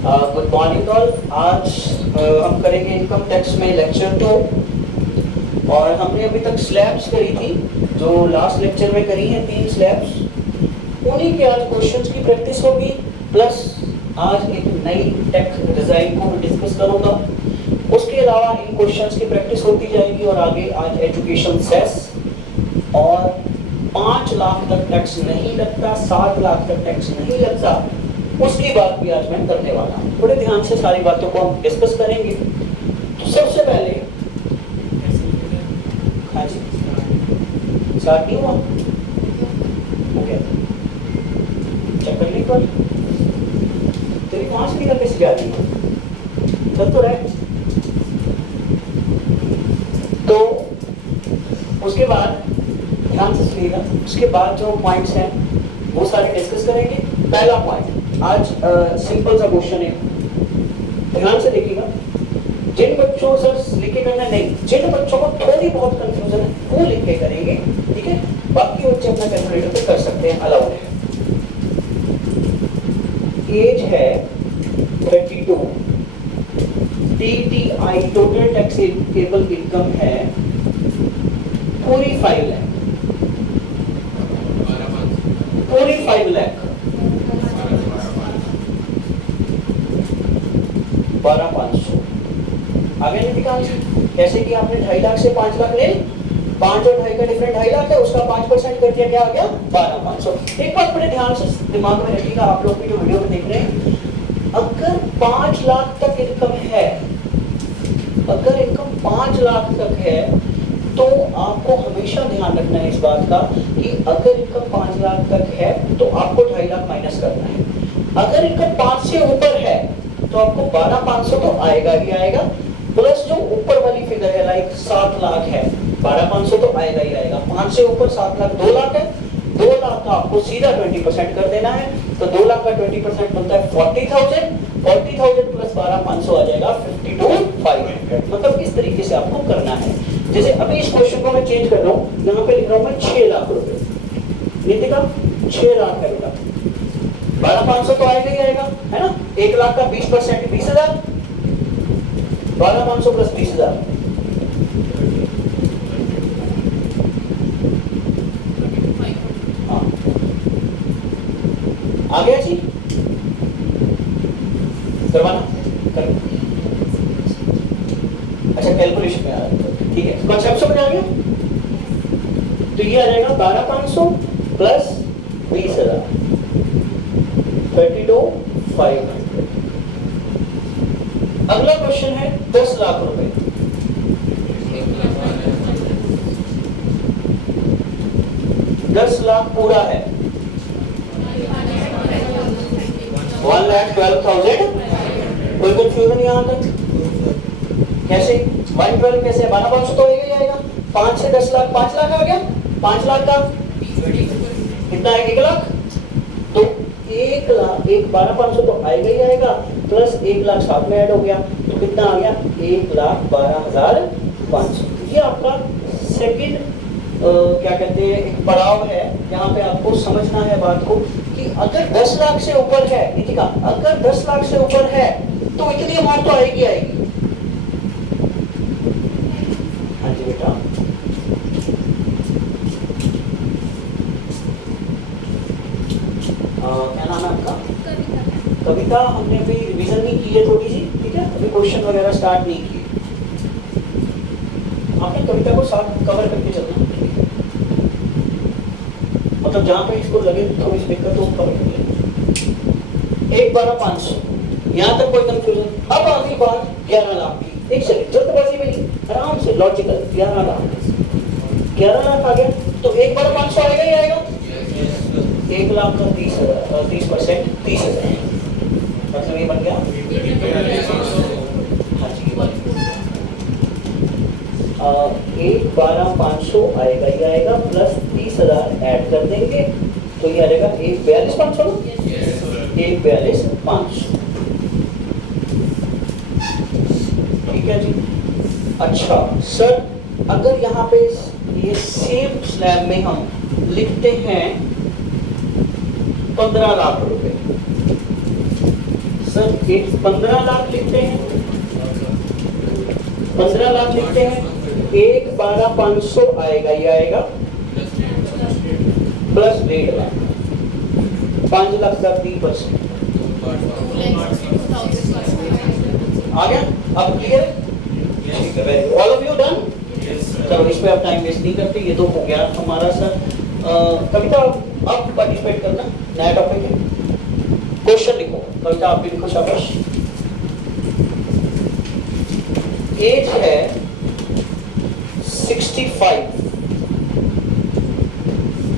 Good morning all. आज हम करेंगे इनकम टैक्स में लेक्चर 2 और हमने अभी तक स्लैब्स करी थी जो लास्ट लेक्चर में करी हैं 3 स्लैब्स। उन्हीं के आज क्वेश्चंस की प्रैक्टिस होगी, प्लस आज एक नई टैक्स डिज़ाइन को मैं डिस्कस करूंगा। उसके अलावा इन क्वेश्चंस की प्रैक्टिस होती जाएगी और आगे आज एजुकेशन सेस और 5 लाख तक टैक्स नहीं लगता, 7 लाख तक टैक्स नहीं लगता, उसकी बात भी आज मैं करने वाला हूँ। थोड़े ध्यान से सारी बातों को हम डिस्कस करेंगे। तो सबसे पहले हाँ जी स्टार्ट नहीं हुआ, हो गया चेक कर ली पर तेरी 5 की कैसे क्या दी चल तो रहे। तो उसके बाद ध्यान से सुनिएगा, उसके बाद जो पॉइंट्स हैं वो सारे डिस्कस करेंगे। पहला पॉइंट आज सिंपल सा क्वेश्चन है, ध्यान से देखिएगा। जिन बच्चों सर लिख के करना नहीं, जिन बच्चों को थोड़ी बहुत कंफ्यूजन है वो लिख के करेंगे, ठीक है। बाकी बच्चे अपना कैलकुलेटर पे कर सकते हैं, अलाउड है। एज है 32, टीटीआई टोटल टैक्सेबल इनकम है पूरी 5 लाख, पूरी 5 लाख 12,500। आगे नितिका कैसे कि आपने 2.5 लाख से 5 लाख ले, 5 और 2.5 का डिफरेंट 2.5 लाख है, उसका 5% कर दिया, क्या आ गया 12,500। एक बात बड़े ध्यान से दिमाग में रखिएगा, आप लोग भी जो वीडियो में देख रहे हैं, अगर 5 लाख तक इनकम है, अगर इनकम 5 लाख तक है तो आपको हमेशा ध्यान रखना है इस बात का कि अगर इनकम 5 लाख तक है तो आपको 2.5 लाख माइनस करना है। अगर इनकम 5 से ऊपर है तो आपको 12,500 तो आएगा ही आएगा, प्लस जो ऊपर वाली फिगर है लाइक 7 लाख है, 12,500 तो आएगा ही आएगा। 5 से ऊपर 7 लाख 2 लाख है, 2 लाख का आपको सीधा 20% कर देना है, तो 2 लाख का 20% बनता है 40,000, 40,000 प्लस 12,500 आ जाएगा 52,500। मतलब इस तरीके से आपको करना है। जैसे अभी इस क्वेश्चन को मैं चेंज कर रहा हूँ, यहाँ पे लिख रहा हूँ मैं 6 लाख रुपए, नितिका 6 लाख है बेटा, 12,500 तो आएगा ही आएगा, है ना। 1 लाख का 20% 20,000, 12,500 प्लस 20,000, हाँ आ गया जी, करवाना कर। अच्छा कैलकुलेशन में आ रहा है, ठीक है, कॉन्सेप्ट समझ आ गया। तो ये आ जाएगा 12,500 प्लस 20,000 32,500। अगला क्वेश्चन है 10 लाख रुपए, $10 लाख पूरा है, 1,12,000। कोई कंफ्यूजन यहाँ तक कैसे 112 कैसे, 12,500 तो आएगा ही आएगा। 5 से 10 लाख 5 लाख आ गया, 5 लाख का कितना है 1 लाख, तो 1 लाख 12,500 तो आएगा ही आएगा, प्लस 1 लाख साथ में ऐड हो गया, तो कितना आ गया 1,12,500। ये आपका सेकंड क्या कहते हैं एक पड़ाव है, यहाँ पे आपको समझना है बात को कि अगर 10 लाख से ऊपर है, नितिका अगर 10 लाख से ऊपर है तो इतनी अमाउंट तो आएगी आएगी। हाँ जी बेटा, क्या नाम है आपका? कविता। हमने अभी रिवीजन नहीं की है थोड़ी सी, ठीक है, अभी क्वेश्चन वगैरह स्टार्ट नहीं किए। आपने कविता को साथ कवर करके चलना, मतलब जहां पे इसको लगे थोड़ी सी दिक्कत हो कवर कर लेना। 1,12,500 यहाँ तक कोई कंफ्यूजन। अब आती बात 11 लाख की, एक सेकंड जल्दबाजी में नहीं, आराम से लॉजिकल। 11 लाख 11 लाख आ गया तो 1,12,500 आएगा ही आएगा। 1 लाख का 30% 30,000, मतलब ये बन गया हाँ जी 1,12,500 आएगा ही आएगा, प्लस 30,000 ऐड कर देंगे तो ये आ जाएगा 1,42,500, 1,42,500, ठीक है जी। अच्छा सर, अगर यहाँ पे ये सेम स्लैब में हम लिखते हैं 15 लाख रुपए, सर एक 15 लाख लिखते हैं, 15 लाख लिखते हैं, 1,12,500 आएगा, ये आएगा प्लस 1.5 लाख, 5 लाख का 3% आ गया। अब क्लियर? ठीक है, very good. All of you done? चलो इस पे अब टाइम वेस्ट नहीं करते, ये तो हो गया हमारा सर। कविता अब पार्टिसिपेट करना, नया टॉपिक है, क्वेश्चन लिखो। कविता आप भी लिखो, शाबाश। एज है 65,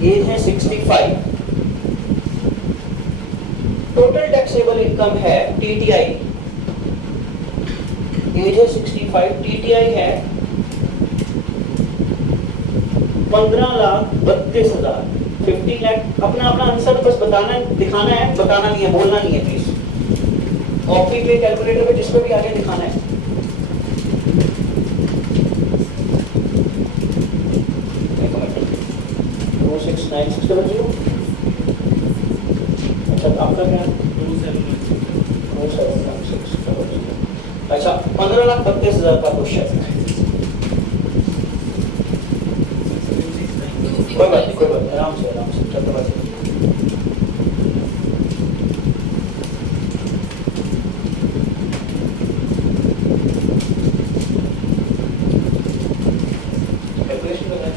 एज है 65, टोटल टैक्सेबल इनकम है टीटीआई, एज है 65, टीटीआई है 15,32,000, 50 लाख। अपना अपना आंसर बस बताना है, दिखाना है, बताना नहीं है, बोलना नहीं है प्लीज। कॉपी पे, कैलकुलेटर पे, जिस पे भी आगे दिखाना है। अच्छा, आपका क्या? 2716। अच्छा, 15,32,000 का क्वेश्चन। कोई बात नहीं, कोई बात नहीं, आराम से चलते बात। कैलकुलेशन कर रहे हैं,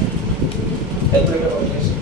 कैलकुलेटर और जैसे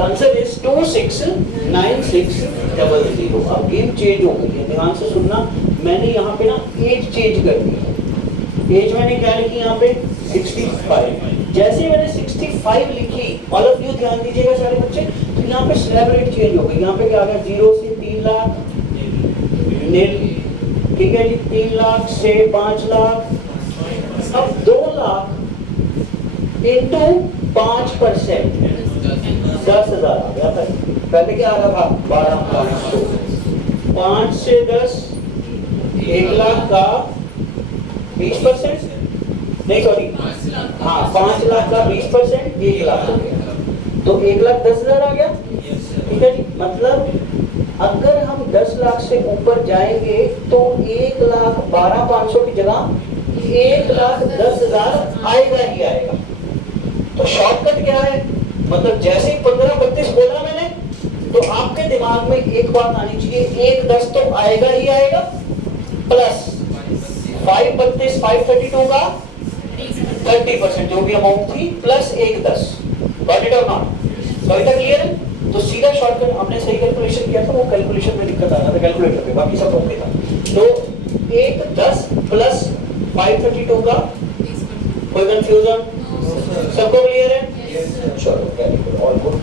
आंसर इज 269600। अब गेम चेंज हो गई है, ध्यान से सुनना। मैंने यहाँ पे ना एज चेंज कर दी है। एज मैंने क्या लिखी यहाँ पे 65। जैसे मैंने 65 लिखी, ऑल ऑफ यू ध्यान दीजिएगा सारे बच्चे, तो यहाँ पे स्लैब रेट चेंज हो गई। यहाँ पे क्या आ गया, 0 से 3 लाख नील, ठीक है जी, 3 लाख से 5 लाख, अब 2 लाख इंटू 5%, 10,000 आ गया था। पहले क्या आ रहा था, 12,500, 5 से 10, 1 लाख का 20%, नहीं सॉरी, हाँ 5 लाख का 20%, 1 लाख हो गया, तो 1,10,000 आ गया। ठीक है जी, मतलब अगर हम 10 लाख से ऊपर जाएंगे तो 1,12,500 की जगह 1,10,000 आएगा ही आएगा। तो शॉर्टकट क्या है, मतलब जैसे ही 15-32 बोला मैंने, तो आपके दिमाग में एक बात आनी चाहिए, 1,10 तो आएगा ही आएगा, प्लस 532 532 का 30% जो भी अमाउंट थी, प्लस 1,10। गॉट इट और नॉट? कविता क्लियर है? तो सीधा शॉर्टकट, हमने सही कैलकुलेशन किया था, वो कैलकुलेशन में दिक्कत आ रहा था कैलकुलेटर पे, बाकी सब ओके था। तो 1,10 प्लस 532 का, कोई कंफ्यूजन? सबको क्लियर है? चलो वेरी गुड, ऑल गुड।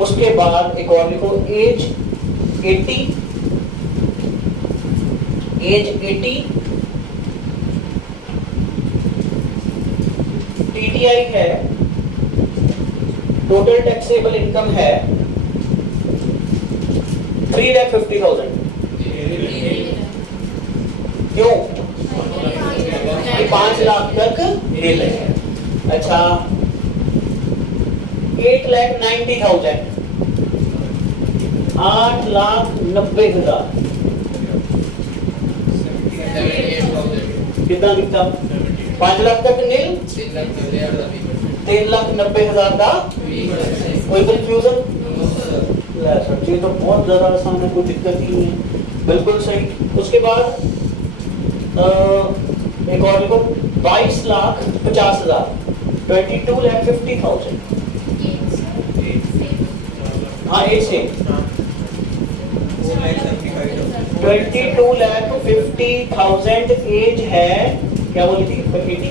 उसके बाद एक और लिखो, एज 80, एज 80, टीटीआई है, टोटल टैक्सेबल इनकम है 3,50,000। क्यों? 5 लाख तक नील है। अच्छा, 8,90,000, 8,90,000 कितना दिखता? 5 लाख तक नील, 3,90,000 का, कोई कंफ्यूजन? ये तो बहुत ज्यादा आसान है, कोई दिक्कत ही नहीं है, बिल्कुल सही। उसके बाद एक और देखो, 22,50,000, 22,50,000। हाँ 8 से 22,50,000 एज है, क्या बोली थी 80?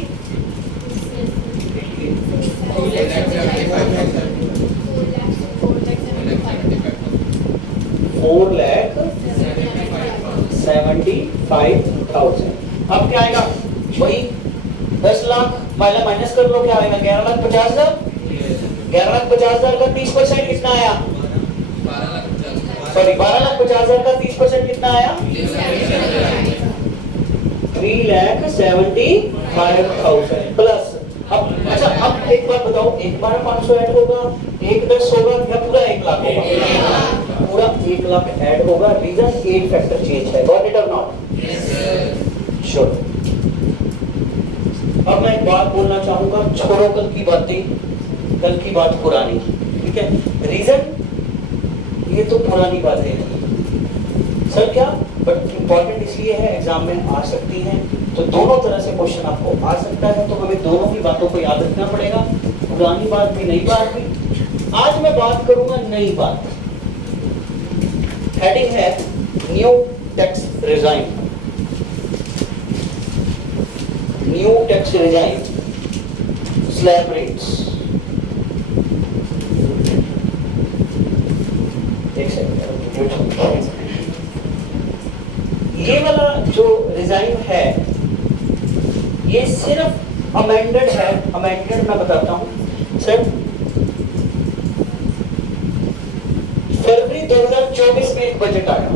4,75,000। अब क्या आएगा वही 10 लाख पहले माइनस कर लो, क्या आएगा 11,50,000। 11,50,000 का 30% कितना आया? सॉरी 12,50,000 का 30% कितना आया? 3,75,000 प्लस। अब अच्छा, अब एक बार बताओ, 1,500 ऐड होगा, 1,10 होगा या पूरा 1 लाख होगा? पूरा 1 लाख ऐड होगा। रीजन 8 फैक्टर चेंज है। गॉट इट और नॉट? श्योर। अब मैं एक बात बोलना चाहूंगा, छोड़ो कल की बातें, कल की बात पुरानी, ठीक है? रीजन ये तो पुरानी बातें हैं सर, क्या बट इंपॉर्टेंट इसलिए है, एग्जाम में आ सकती हैं, तो दोनों तरह से क्वेश्चन आपको आ सकता है, तो हमें दोनों की बातों को याद रखना पड़ेगा, पुरानी बात भी नई बात भी। आज मैं बात करूंगा नई बात। हेडिंग है new tax resign. New tax resign slab rates. एक सेकंड, ये वाला जो रिजाइन है ये सिर्फ अमेंडेड है। अमेंडेड मैं बताता हूं सर, फरवरी 2024 में एक बजट आया।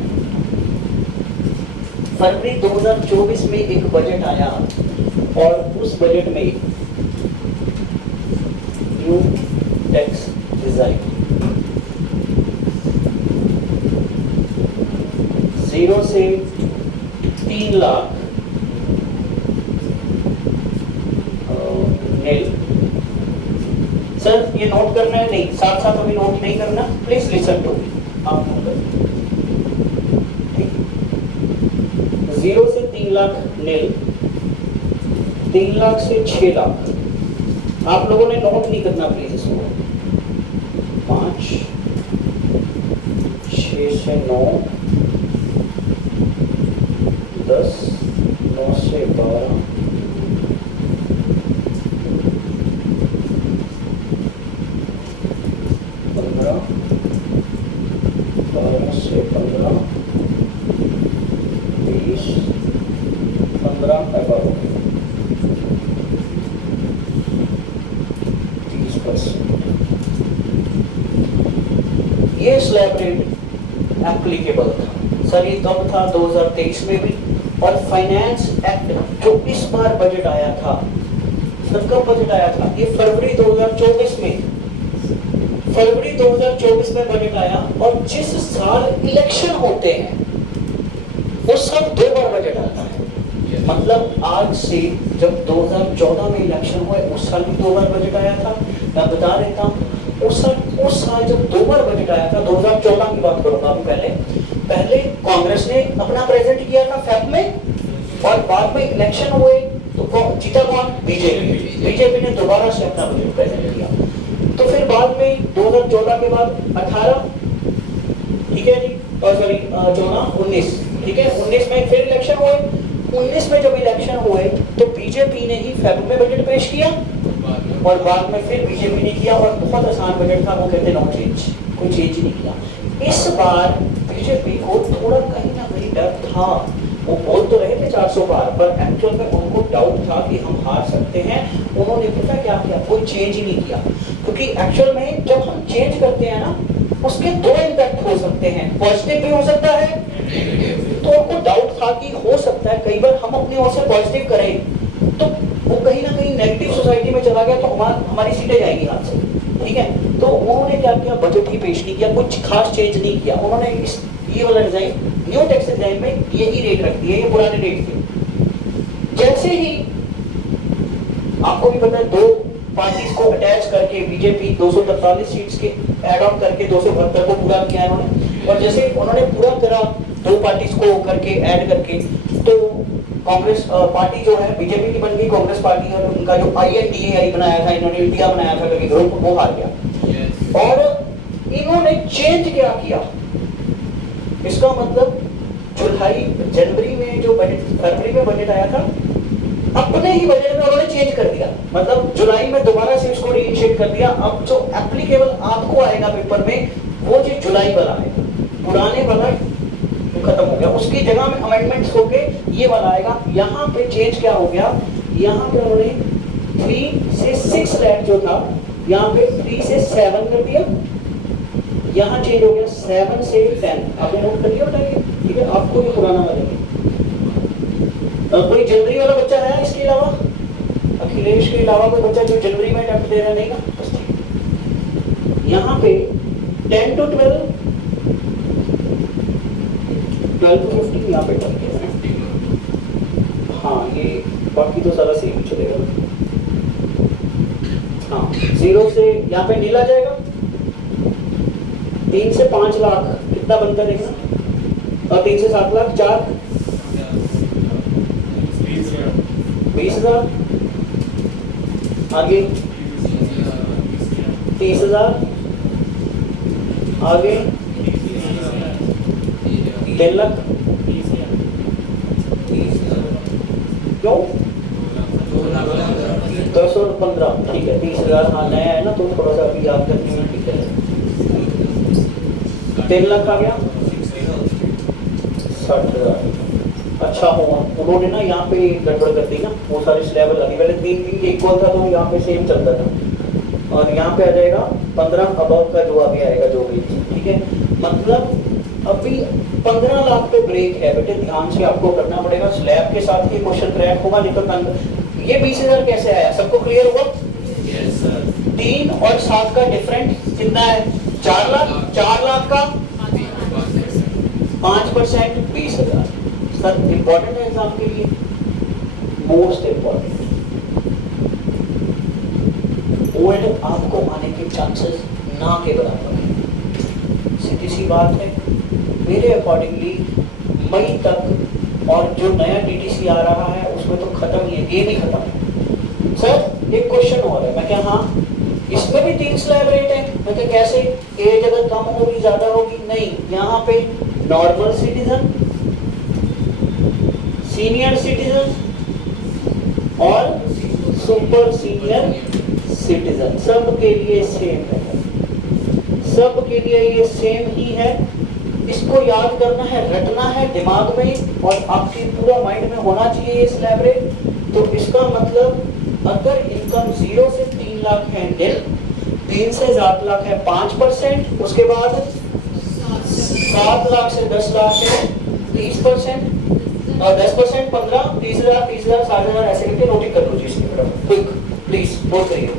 फरवरी 2024 में एक बजट आया और उस बजट में न्यू टैक्स डिजाइन 0 से 3 लाख सर, ये नोट करना है? नहीं, साथ साथ अभी नोट नहीं करना, प्लीज लिसन टू मी। आप नोट करें, ठीक? 0 से 3 लाख नील, 3 लाख से 6 लाख। आप लोगों ने नोट नहीं करना प्लीज इसको। 5, 6 से 9, 10, 9 से 12, 15, 12 से 15, 20, 15 अबाउट 30%। ये स्लैब रेट एप्लीकेबल था सर। ये कब था? 2023 में भी। और फाइनेंस एक्ट जो इस बार बजट आया था सर, कब बजट आया था? ये फरवरी 2024 में। फरवरी 2024 में बजट आया और जिस साल इलेक्शन होते हैं उस सब 2 बार बजट आता है। मतलब आज से जब 2014 में इलेक्शन हुए उस साल भी 2 बार बजट आया था। मैं बता देता हूँ, उस साल जब 2 बार बजट आया था, 2014 की बात करूंगा अभी। पहले कांग्रेस ने अपना प्रेजेंट किया था फेब में और बाद में इलेक्शन हुए तो जीता कौन? बीजेपी। बीजेपी ने दोबारा से अपना बजट प्रेजेंट किया। तो फिर बाद में 2014 के बाद 18, ठीक है जी, और सॉरी 14, 19, ठीक है, 19 में फिर इलेक्शन हुए। 19 में जब इलेक्शन हुए तो बीजेपी ने ही फेब में बजट पेश किया और बाद में फिर बीजेपी ने किया और बहुत आसान बजट था, वो कहते नो चेंज, कोई चेंज नहीं किया। इस बार बीजेपी को थोड़ा कहीं ना कहीं डर था। वो बोल तो रहे थे 400 पार, पर एक्चुअल में उनको डाउट था कि हम हार सकते हैं। उन्होंने पता क्या किया? कोई चेंज ही नहीं किया, क्योंकि एक्चुअल में जब हम चेंज करते हैं ना उसके 2 इम्पैक्ट हो सकते हैं, पॉजिटिव भी हो सकता है। तो उनको डाउट था कि हो सकता है कई बार हम अपनी ओर से पॉजिटिव करें तो वो कहीं ना कहीं नेगेटिव सोसाइटी में चला गया तो हमारी सीटें जाएंगी हाथ से, ठीक है? तो उन्होंने क्या किया? बजट ही पेश नहीं किया, कुछ खास चेंज नहीं किया। उन्होंने ये वाला डिजाइन न्यू टैक्स डिजाइन में यही रेट रख दिया, ये पुराने रेट थे। जैसे ही आपको भी पता है 2 पार्टीज को अटैच करके बीजेपी 243 सीट्स के ऐड ऑन करके 272 को पूरा किया है उन्होंने। और जैसे उन्होंने पूरा करा 2 पार्टीज को करके ऐड करके, तो कांग्रेस पार्टी जो है बीजेपी की बन गई कांग्रेस पार्टी, और उनका जो INDA बनाया था इन्होंने, इंडिया बनाया था करके ग्रुप, वो हार गया। और इन्होंने चेंज क्या किया, इसका मतलब जनवरी में जो बजट, फरवरी में बजट आया था, अपने ही बजट में उन्होंने चेंज कर दिया, मतलब जुलाई में दोबारा से इसको रीइनिशिएट कर दिया। अब जो एप्लीकेबल आपको आएगा पेपर में वो जो जुलाई वाला है, पुराने वाला खत्म हो गया, उसकी जगह में अमेंडमेंट्स होके ये वाला आएगा। यहाँ पे चेंज क्या हो गया, यहाँ पे उन्होंने 3 से 6 लाख जो था, यहाँ पे 3 से 7 कर दिया, यहाँ चेंज हो गया 7 से 10। आपने नोट कर लिया बताइए, ठीक है, आपको भी पुराना बनेगा। कोई जनवरी वाला बच्चा है इसके अलावा, अखिलेश के अलावा कोई बच्चा जो जनवरी में अटेम्प्ट दे रहा नहीं ना, बस ठीक। यहाँ पे 10 to 12, 12 to 15 यहाँ पे टर्म है। हाँ ये बाकी तो सारा सेम चलेगा। हाँ 0 से यहाँ पे नीला जाएगा, 3 से 5 लाख कितना बनता देखना, और 3 से 7 लाख 4, 20,000, आगे 30,000, आगे 3 लाख, क्यों 10 और 15, ठीक है 30,000। हाँ नया है ना तो थोड़ा सा अभी याद करने में ठीक है। 3 लाख आ गया, 60,000। अच्छा हुआ उन्होंने ना यहाँ पे गड़बड़ कर दी ना, वो सारे स्लैब लगी, पहले 3 इक्वल था तो यहाँ पे सेम चलता था, और यहाँ पे आ जाएगा 15 अबव का जो आगे आएगा जो भी, ठीक है। मतलब अभी 15 लाख पे ब्रेक है बेटे, ध्यान से आपको करना पड़ेगा, स्लैब के साथ ही क्वेश्चन क्रैक होगा, नहीं तो ये 20,000 कैसे आया, सबको क्लियर हुआ? Yes sir. 3 और 7 का डिफरेंट कितना है, 4 लाख, 4 लाख का 5%, 20,000। सर इंपॉर्टेंट है एग्जाम के लिए, मोस्ट इंपॉर्टेंट। ओएड आपको आने के चांसेस ना के बराबर है, सीधी सी बात है। मेरे अकॉर्डिंगली मई तक, और जो नया DTC आ रहा है उसमें तो खत्म ही है, गेम ही खत्म है। सर एक क्वेश्चन और है, मैं क्या, हाँ इसमें भी 3 स्लैब रेट है, मैं क्या कैसे, एज अगर कम होगी ज्यादा होगी, नहीं, यहाँ पे नॉर्मल सिटीजन, सीनियर सिटीजन और सुपर सीनियर सिटीजन, सब के लिए सेम है, सब के लिए ये सेम ही है। इसको याद करना है, रटना है दिमाग में, और आपके पूरा माइंड में होना चाहिए ये स्लैब रेट। तो इसका मतलब अगर इनकम 0 से 3 लाख है निल, 3 से 7 लाख है 5%, उसके बाद 7 लाख से 10 लाख है 30%, और 10% 15, 30,000, 30,000, 60,000, ऐसे करके नोटिंग कर लो जी इसकी तरफ, क्विक प्लीज नोट करिए।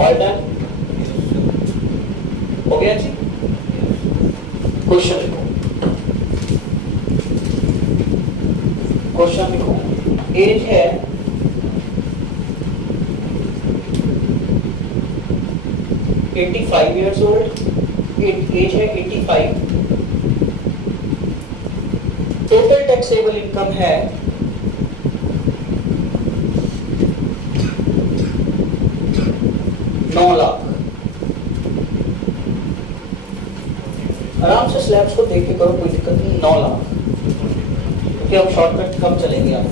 ऑल डन हो गया जी। क्वेश्चन लिखो, क्वेश्चन लिखो। एज है 85 years old, एज है 85, टोटल टैक्सेबल इनकम है 9 लाख। आराम से स्लैब्स को देख के करो, कोई दिक्कत नहीं। 9 लाख, क्योंकि अब शॉर्टकट कम चलेंगे आप।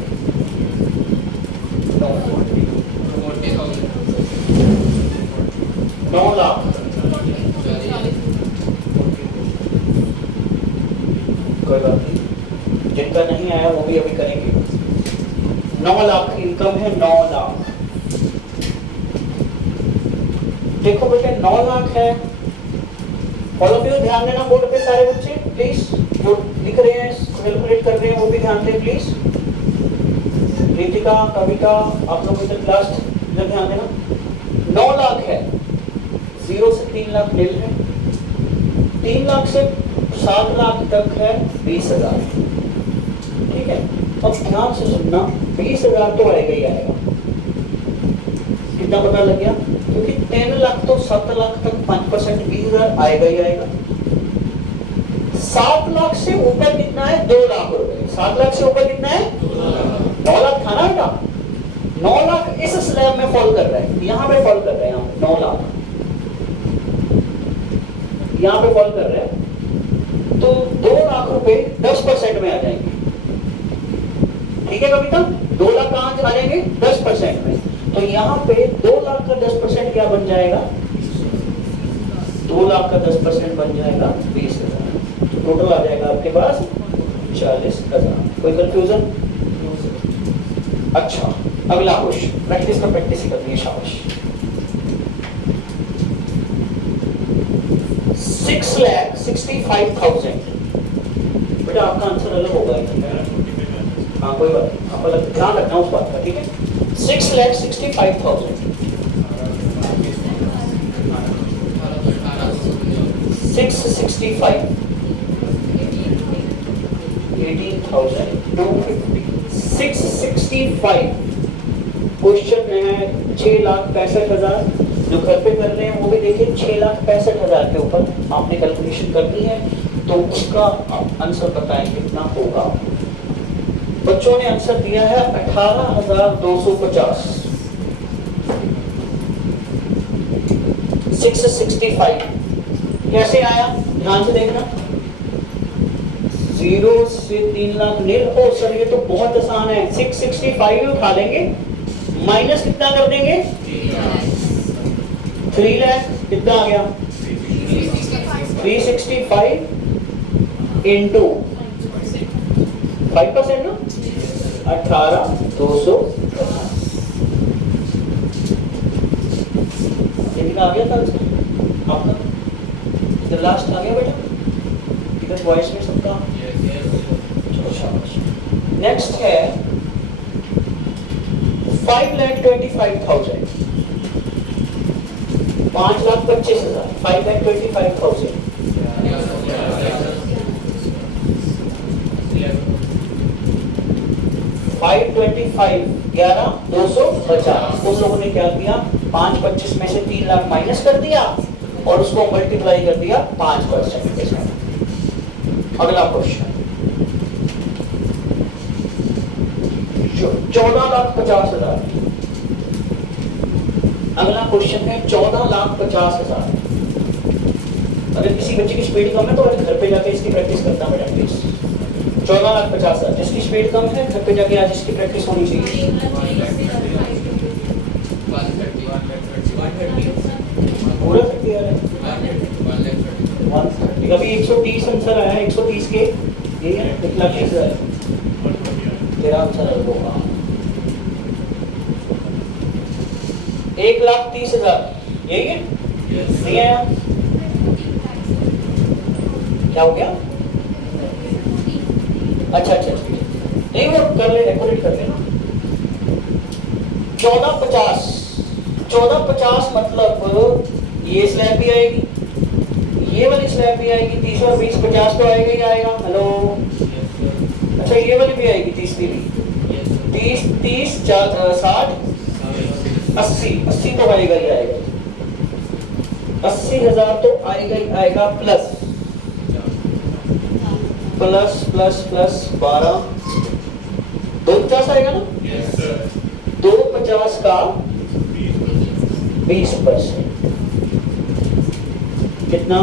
9 लाख 9 लाख इनकम है, 9 लाख। देखो बेटे 9 लाख है। ऑल ऑफ यू ध्यान देना बोर्ड पे सारे बच्चे प्लीज, जो लिख रहे हैं कैलकुलेट कर रहे हैं वो भी ध्यान दें प्लीज। रितिका, कविता, आप लोग इधर लास्ट इधर ध्यान देना। 9 लाख है, 0 से 3 लाख निल है, 3 लाख से 7 लाख तक है 20,000। ठीक है, अब ध्यान से सुनना, 20,000 तो आएगा ही आएगा। कितना पता लग गया? क्योंकि 10 लाख तो 7 लाख तक 5% 20,000 आएगा ही आएगा। 7 लाख से ऊपर कितना है? 2 लाख रुपए। 7 लाख से ऊपर कितना है? 9 लाख था ना बेटा। 9 लाख इस स्लैब में फॉल कर रहा है, यहाँ पे फॉल कर रहा है, यहाँ 9 लाख यहाँ पे फॉल कर रहा है, तो 2 लाख रुपए 10% में आ जाएंगे। ठीक है कविता, 2 लाख कहाँ आ जाएंगे? 10% में। तो यहाँ पे 2 लाख का 10% क्या बन जाएगा? 2 लाख का 10% बन जाएगा 20,000। टोटल आ जाएगा आपके पास 40,000। कोई कंफ्यूजन? अच्छा, अगला क्वेश्चन, प्रैक्टिस का प्रैक्टिस ही करनी है, शाबाश। 6,65,000। बेटा आपका आंसर अलग होगा। हाँ कोई बात नहीं, आप अलग ध्यान रखना उस बात का, ठीक है। 6,65,000। 665 18,250। 665 क्वेश्चन है 6,65,000। जो घर पे कर रहे हैं वो भी देखिए, 6,65,000 के ऊपर आपने कैलकुलेशन करनी है, तो उसका आंसर बताएं कितना होगा। बच्चों ने आंसर दिया है 18,250। 665 कैसे आया? ध्यान से देखना। 0 से 3 लाख निल। ओ सर ये तो बहुत आसान है। 665 उठा लेंगे, माइनस कितना कर देंगे? 3 लाख। कितना आ गया? 365 इंटू 5% ना, 18,200। कितना आ गया था आपका? इधर लास्ट आ गया बेटा, इधर वॉइस में सबका। चलो शाबाश। नेक्स्ट है 5,25,000। 5,25,000। 5,25,000। 525 11,250। उन लोगों ने क्या किया? 5,25 में से 3 लाख माइनस कर दिया और उसको मल्टीप्लाई कर दिया 5% के साथ। अगला क्वेश्चन 14,50,000। अगला क्वेश्चन है 14,50,000। अगर किसी बच्चे की स्पीड कम है तो घर पे जाके इसकी प्रैक्टिस करना बेटा प्लीज। 14,50,000। जिसकी स्पीड कम है घर पे जाके आज इसकी प्रैक्टिस होनी चाहिए। पूरा 30 आ रहा है। 130। अभी 130 आंसर आया है। 130 के ये है 1,30,000। तेरा आंसर होगा 1,30,000। यही है? नहीं आया? क्या हो गया? अच्छा नहीं वो कर ले, डेकोरेट कर लेना। 14,50 मतलब ये स्लैब भी आएगी, ये वाली स्लैब भी आएगी। 30 और 20 50 तो आएगा ही आएगा। हेलो, अच्छा ये वाली भी आएगी 30 की भी। 30 30 60 80 तो आएगा ही आएगा। 80,000 तो आएगा ही आएगा। प्लस 12 250 आएगा ना। 250 का 20% कितना?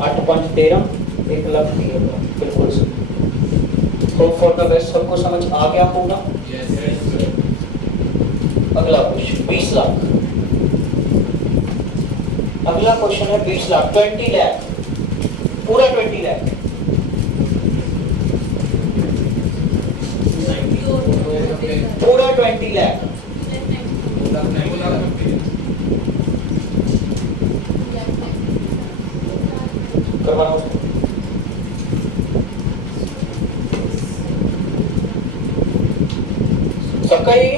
8 5 13 1,30,000। बिल्कुल सही। तो फॉर द बेस्ट सबको समझ आ गया होगा। अगला क्वेश्चन 20 लाख। अगला क्वेश्चन है 20 लाख। 20 लाख पूरा 20 लाख। लाख करवाना उसको। सबका ये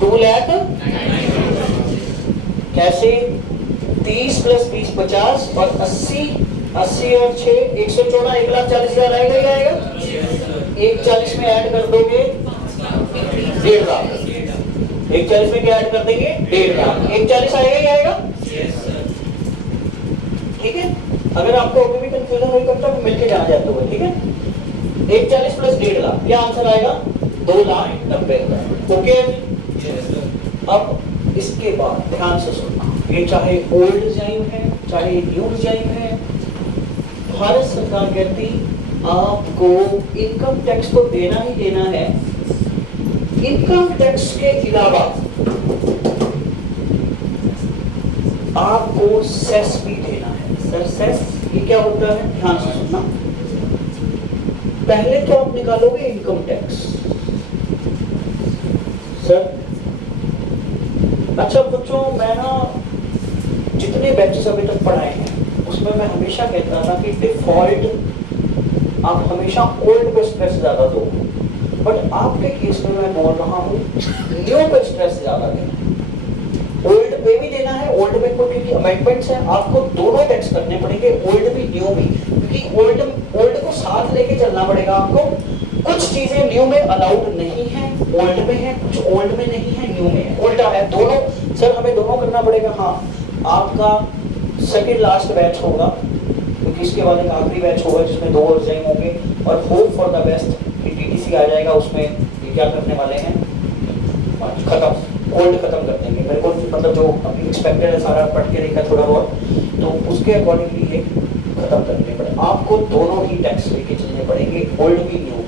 2 लाख कैसे 30 प्लस 20 50 और 80 80 और 6 114 1,40,000 आएगा ही आएगा। 140 में ऐड कर दोगे 1.5 लाख। 140 में क्या ऐड कर देंगे 1.5 लाख। 140 आएगा ही आएगा। ठीक है, अगर आपको अभी भी कंफ्यूजन हुई करता तो मिलके जाना जाते हुए। ठीक है, 140 प्लस 1.5 लाख क्या आंसर आएगा 2,90,000। ओके, अब इसके बाद ध्यान से सुनना, ये चाहे ओल्ड डिजाइन है चाहे न्यू डिजाइन है, भारत सरकार कहती आपको इनकम टैक्स तो देना ही देना है। इनकम टैक्स के अलावा आपको सेस भी देना है। सर सेस ये क्या होता है, ध्यान से सुनना। पहले तो आप निकालोगे इनकम टैक्स। सर अच्छा बच्चों, मैं ना जितने बैचेस अभी तक पढ़ाए हैं उसमें मैं हमेशा कहता था कि डिफॉल्ट आप हमेशा ओल्ड पे स्ट्रेस ज्यादा दो, बट आपके केस में मैं बोल रहा हूँ न्यू पे स्ट्रेस ज्यादा देना। ओल्ड पे भी देना है, ओल्ड में कोई क्योंकि अमेंडमेंट्स हैं, आपको दोनों टैक्स करने पड़ेंगे, ओल्ड भी न्यू भी, क्योंकि ओल्ड को साथ लेके चलना पड़ेगा आपको। कुछ चीजें न्यू में अलाउड नहीं है, ओल्ड में है, कुछ ओल्ड में नहीं है, न्यू में है, उल्टा है दोनों। सर हमें दोनों करना पड़ेगा। हाँ, आपका सेकंड लास्ट बैच होगा क्योंकि इसके बाद एक आखिरी बैच होगा जिसमें 2 और एग्जाम होंगे, और होप फॉर द बेस्ट कि टीटीसी आ जाएगा। उसमें ये क्या करने वाले हैं, खत्म ओल्ड खत्म कर देंगे। मेरे को मतलब जो अभी एक्सपेक्टेड है सारा पढ़ के देखा थोड़ा बहुत, तो उसके अकॉर्डिंगली ये खत्म करने पड़े। आपको दोनों ही टैक्स लेके चलने पड़ेंगे, ओल्ड भी न्यू भी।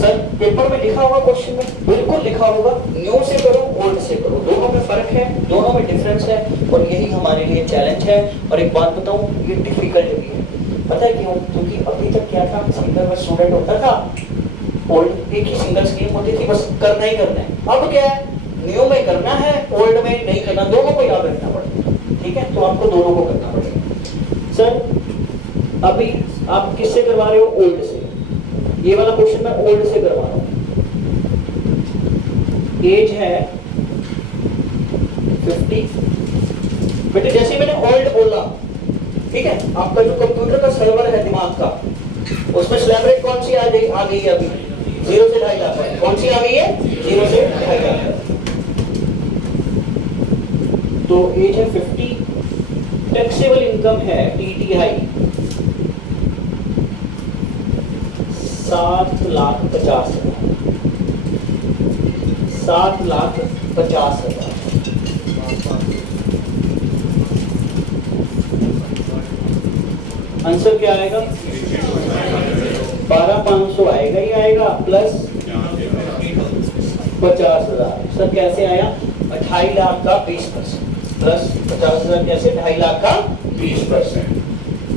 सर पेपर में लिखा होगा, क्वेश्चन में बिल्कुल लिखा होगा, न्यू से करो ओल्ड से करो, दोनों में फर्क है, दोनों में डिफरेंस है, और यही हमारे लिए चैलेंज है। और एक बात बताऊं, ये डिफिकल्ट भी है। पता है क्यों? क्योंकि अभी तक क्या था, सिंगल बस स्टूडेंट होता था, ओल्ड एक ही सिंगल स्कीम होती थी, बस करना ही करना है। अब क्या है, न्यू में करना है, ओल्ड में नहीं करना, दोनों को याद रखना पड़ेगा। ठीक है, तो आपको दोनों को करना पड़ेगा। सर अभी आप किससे करवा रहे हो, ओल्ड से। ये वाला क्वेश्चन मैं ओल्ड से करवा रहा हूं। एज है 50। बेटे जैसे मैंने ओल्ड बोला, ठीक है, आपका जो कंप्यूटर का सर्वर है दिमाग का, उसमें स्लैब रेट कौन सी आ गई है अभी 0 से 2.5 लाख है। कौन सी आ गई है 0 से 2.5 लाख। तो एज है 50, टैक्सेबल इनकम है टीटीआई 7,50,000। 7,50,000। आंसर क्या आएगा 12,500 आएगा ही आएगा, प्लस 50,000। सर कैसे आया, 2.5 लाख का 20% प्लस 50,000 कैसे, 2.5 लाख का 20%,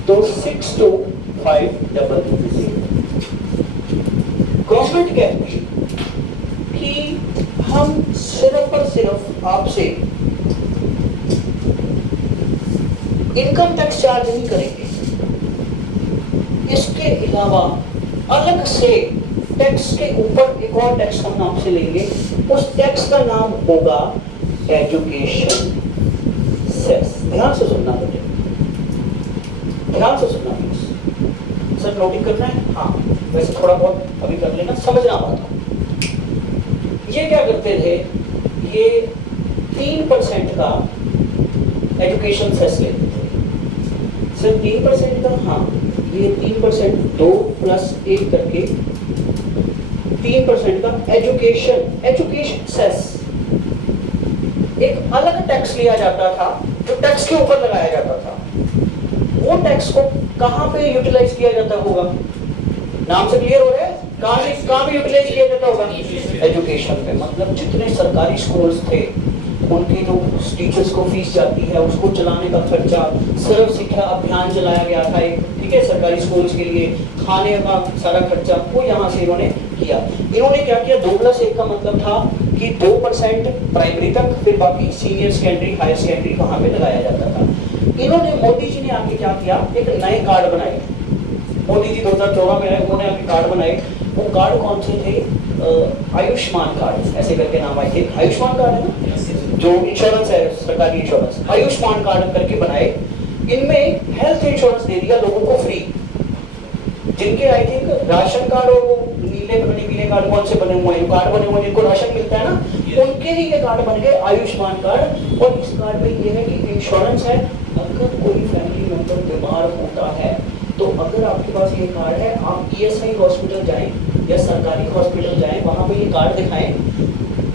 तो 62,500। गवर्नमेंट कहती है कि हम सिर्फ और सिर्फ आपसे इनकम टैक्स चार्ज नहीं करेंगे, इसके अलावा अलग से टैक्स के ऊपर एक और टैक्स हम आपसे लेंगे। उस टैक्स का नाम होगा एजुकेशन सेस। ध्यान से सुनना बेटे, ध्यान से सुनना प्लीज। सर नोटिंग करना है, हाँ वैसे थोड़ा बहुत अभी कर लेना, समझना बात। ये क्या करते थे, ये 3% का एजुकेशन सेस लेते थे। सर 3% का, हाँ ये 3% 2 प्लस 1 करके 3% का एजुकेशन सेस। एक अलग टैक्स लिया जाता था जो टैक्स के ऊपर लगाया जाता था। वो टैक्स को कहां पे यूटिलाइज किया जाता होगा, नाम से क्लियर हो रहा है, कहां पे यूटिलाइज किया जाता होगा, एजुकेशन पे। मतलब जितने सरकारी स्कूल्स थे उनकी जो टीचर्स को फीस जाती है उसको चलाने का खर्चा, सर्व शिक्षा अभियान चलाया गया था एक, ठीक है, सरकारी स्कूल्स के लिए खाने का सारा खर्चा वो यहाँ से इन्होंने किया। इन्होंने क्या किया, 2+1 का मतलब था कि 2% प्राइमरी तक, फिर बाकी सीनियर सेकेंडरी हायर सेकेंडरी वहाँ पे लगाया जाता था। इन्होंने मोदी जी ने आके क्या किया, एक नए कार्ड बनाए। मोदी जी 2014 में आए, उन्होंने आके कार्ड बनाए। वो कार्ड कौन से थे, आयुष्मान कार्ड ऐसे करके नाम आए थे। आयुष्मान कार्ड है ना, जो इंश्योरेंस है, सरकारी इंश्योरेंस, आयुष्मान कार्ड करके बनाए। इनमें हेल्थ इंश्योरेंस दे दिया लोगों को फ्री। जिनके आई थिंक राशन कार्ड और वो नीले कार्ड कौन से बने हुए हैं, कार्ड बने हुए हैं जिनको राशन मिलता है ना, उनके ही ये कार्ड बन गए आयुष्मान कार्ड। और इस कार्ड में ये है कि इंश्योरेंस है, अगर कोई फैमिली मेंबर बीमार होता है तो अगर आपके पास ये कार्ड है, आप ईएसआई हॉस्पिटल जाएं या सरकारी हॉस्पिटल जाएं, वहां पे ये कार्ड दिखाएं।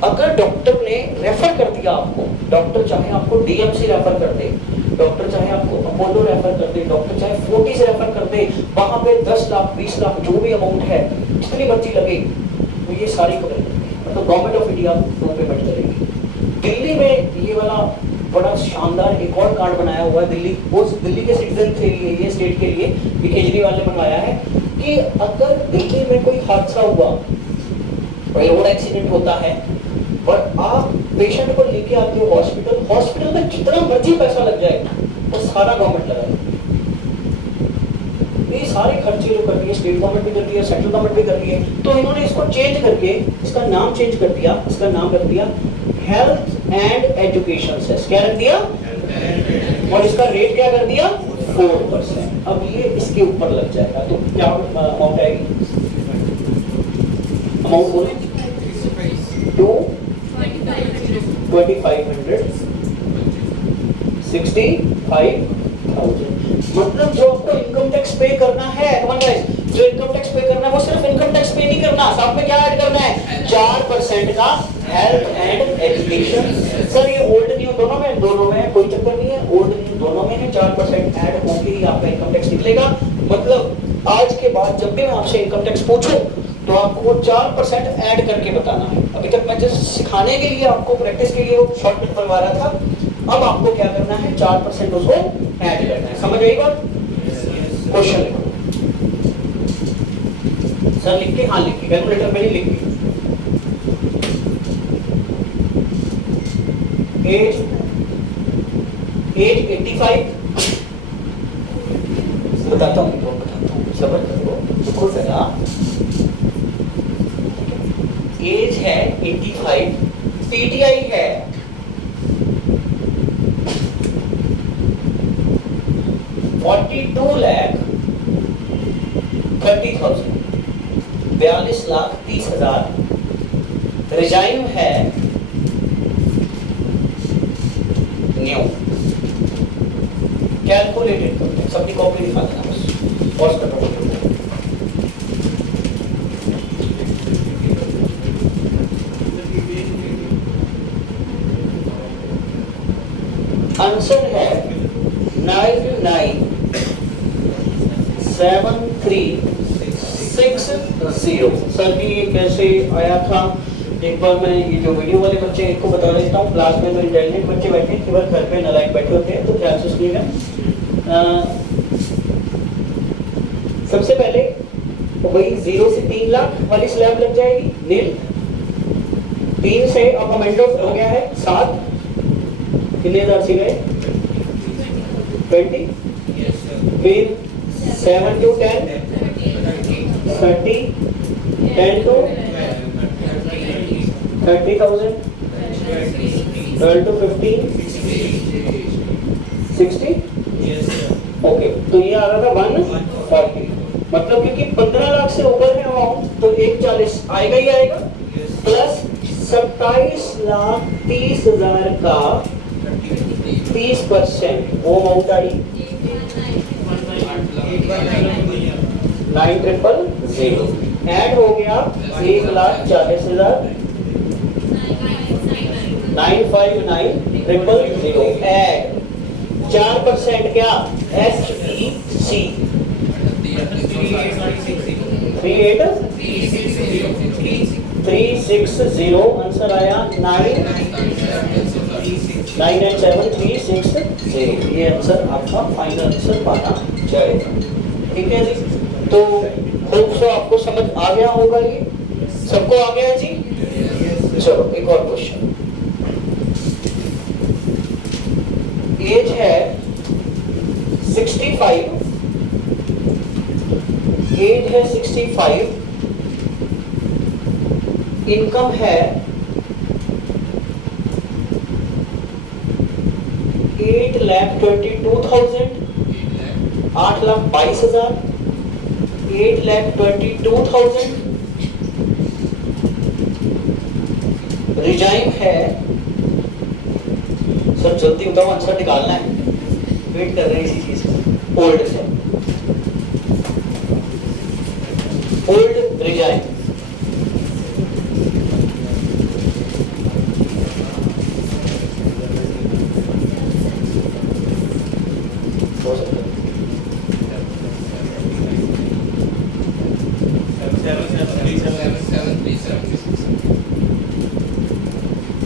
अगर डॉक्टर ने रेफर कर दिया आपको, डॉक्टर चाहे आपको डीएमसी रेफर कर दे, डॉक्टर चाहे आपको अपोलो रेफर कर दे, डॉक्टर चाहे फोर्टिस रेफर कर दे, वहां पे 10 लाख 20 लाख जो भी अमाउंट है, जितनी मर्जी लगे, तो ये सारी कवर मतलब गवर्नमेंट ऑफ इंडिया वो पेमेंट करेगी। दिल्ली में ये वाला बड़ा शानदार एक और कार्ड बनाया हुआ है दिल्ली, वो दिल्ली के सिटीजन के लिए, ये स्टेट के लिए, ये केजरीवाल ने बनवाया है कि अगर दिल्ली में कोई हादसा हुआ, कोई रोड एक्सीडेंट होता है और आप पेशेंट को लेके आते हो हॉस्पिटल, हॉस्पिटल में जितना मर्जी पैसा लग जाए वो सारा गवर्नमेंट लगाएगी। ये सारे खर्चे जो कर रही है स्टेट गवर्नमेंट भी कर रही है, सेंट्रल गवर्नमेंट भी कर रही है। तो इन्होंने इसको चेंज करके इसका नाम चेंज कर दिया, इसका नाम रख दिया हेल्थ एंड एजुकेशन सेस। क्या रख दिया, और इसका रेट क्या कर दिया, 4%। अब ये इसके ऊपर लग जाएगा तो क्या अमाउंट आएगी, अमाउंट बोले तो 2500 65,000। मतलब जो आपको इनकम टैक्स पे करना है, जो इनकम टैक्स पे करना है वो सिर्फ इनकम टैक्स पे नहीं करना, साथ में क्या ऐड करना है, 4% का हेल्थ एंड एजुकेशन। सर ये ओल्ड न्यू दोनों में कोई चक्कर नहीं है, ओल्ड न्यू दोनों में है, 4% ऐड होके ही आपका इनकम टैक्स निकलेगा। मतलब आज के बाद जब भी मैं आपसे इनकम टैक्स पूछूं तो आपको 4% ऐड करके बताना है। अभी तक मैं जस्ट सिखाने के लिए आपको प्रैक्टिस के लिए वो शॉर्टकट करवा रहा था, अब आपको क्या करना है, 4% उसको ऐड करना है। समझ आई बात? क्वेश्चन लिखो सर, लिख के, हाँ लिख के, कैलकुलेटर में नहीं लिख के। एज 85, बताता हूँ, सबर करो, देखो जरा, एज है 85, पीटीआई है 42,30,000, 42,30,000, रिजाइन है न्यू। कैलकुलेटेड करते हैं, सबकी कॉपी दिखा देना बस, पॉज करना पड़ेगा। आंसर है 99,7360। सर जी ये कैसे आया था, एक बार मैं ये जो वीडियो वाले बच्चे इनको बता देता हूँ। क्लास में तो इंटेलिजेंट बच्चे बैठे हैं, केवल घर पे नालायक बैठे होते हैं, तो ध्यान से सुनिएगा। सबसे पहले तो वही 0 से 3 लाख वाली स्लैब लग जाएगी, नील। 3 से अब अमेंडमेंट हो गया है 7, कितने हजार से गए, 20, फिर 7 to 10, 30, 10 to 30,000, 12 to 15, 60। ओके, तो ये आ रहा था 140। मतलब क्योंकि 15 लाख से ऊपर है अमाउंट तो 140 आएगा ही आएगा, प्लस 27,30,000 का 30% वो अमाउंट आई 9,000,000 ऐड हो गया 1,40,000, 959,000 ऐड 4% क्या, SEC 360। आंसर आया 9 997,360 ये आंसर आपका फाइनल आंसर माना जाएगा। ठीक है जी, तो होप सो आपको समझ आ गया होगा, ये सबको आ गया जी। चलो एक और क्वेश्चन। एज है 65, एज है 65, इनकम है 8,22,000, 8,22,000, 8,22,000। रिजाइन है, सब जल्दी बताओ, आंसर निकालना है, वेट कर रहे हैं इसी चीज का। ओल्ड से ओल्ड रिजाइन, हो सकता है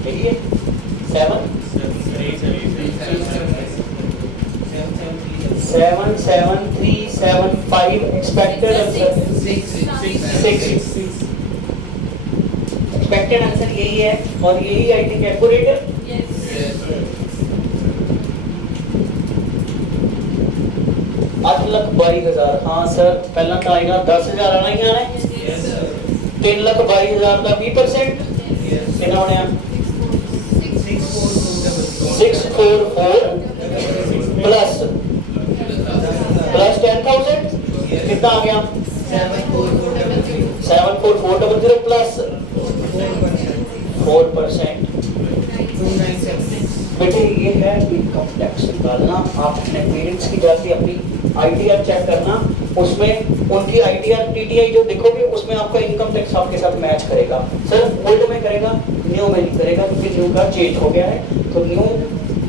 यही है 7,7,3,7,5 एक्सपेक्टेड आंसर 6। एक्सपेक्टेड आंसर यही है और यही आई थिंक एक्यूरेट है। 8,22,000, हाँ सर पहला तो आएगा 10,000 आना ही आना है। 3,22,000 का 20% कितना होने 644 प्लस 10,000 कितना आ गया 74400 प्लस 4%। बेटे ये है इनकम टैक्स निकालना। आप अपने पेरेंट्स की जाके अपनी आईटीआर चेक करना, उसमें उनकी आईटीआर टीटीआई जो देखोगे उसमें आपका इनकम टैक्स आपके साथ मैच करेगा। सर ओल्ड में करेगा, न्यू में नहीं करेगा, क्योंकि न्यू का चेंज हो गया है, तो न्यू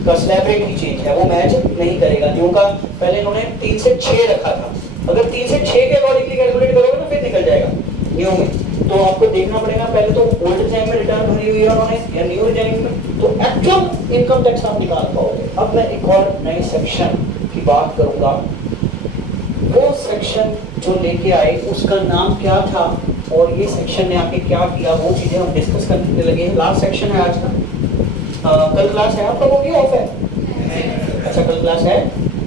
का स्लैब रेट ही चेंज है, वो मैच नहीं करेगा। न्यू का पहले इन्होंने 3 से 6 रखा था, अगर 3 से 6 के अकॉर्डिंगली कैलकुलेट करोगे ना फिर निकल जाएगा न्यू में। तो आपको देखना पड़ेगा पहले तो ओल्ड रिजाइन में रिटर्न भरी हुई है उन्होंने या न्यू रिजाइन में, तो एक्चुअल इनकम टैक्स आप निकाल पाओगे। अब मैं एक और नए सेक्शन की बात करूंगा। वो सेक्शन जो लेके आए उसका नाम क्या था और ये सेक्शन ने आके क्या किया, वो चीजें हम डिस्कस करने लगे हैं। लास्ट सेक्शन है आज का। कल क्लास है आप लोगों की, ऑफ है? अच्छा कल क्लास है,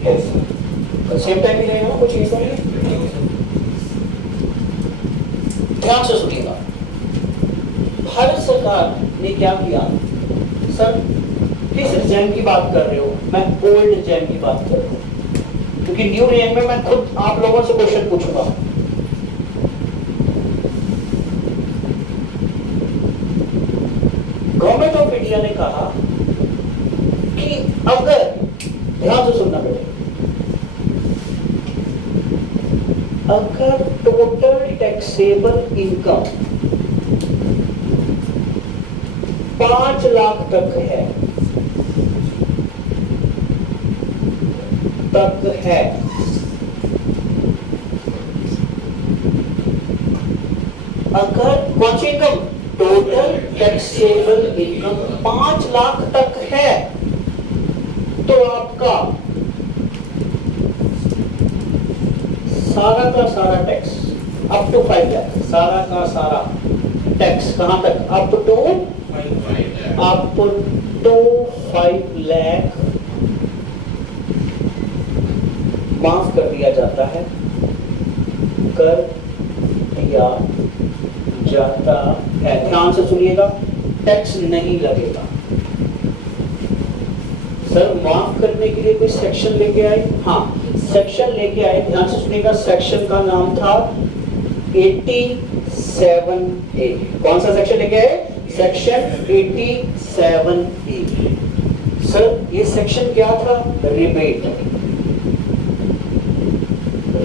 कल सेम टाइम ही रहेगा ना, कुछ चीज नहीं है। ध्यान से सुनिएगा, भारत सरकार ने क्या किया। सर किस रिजाइन की बात कर रहे हो? मैं ओल्ड रिजाइन की बात कर रहा हूँ, क्योंकि न्यू रिजाइन में मैं खुद आप लोगों से क्वेश्चन पूछूंगा। गवर्नमेंट ऑफ इंडिया ने कहा कि अगर, ध्यान से सुनना बेटे, अगर टोटल टैक्सेबल इनकम 5 लाख तक है अगर कौन सी income, total taxable income 5 lakh तक है, तो आपका सारा का सारा टैक्स अप टू 5 लाख, सारा का सारा टैक्स कहां तक, अप टू 5 लाख माफ कर दिया जाता है, कर दिया जाता है। ध्यान से सुनिएगा, टैक्स नहीं लगेगा। सर माफ करने के लिए कोई सेक्शन लेके आए? हाँ सेक्शन लेके आए, ध्यान से सुनिएगा। सेक्शन का नाम था 87A। कौन सा सेक्शन लेके आए? Section 87A। सर ये सेक्शन क्या था? रिबेट।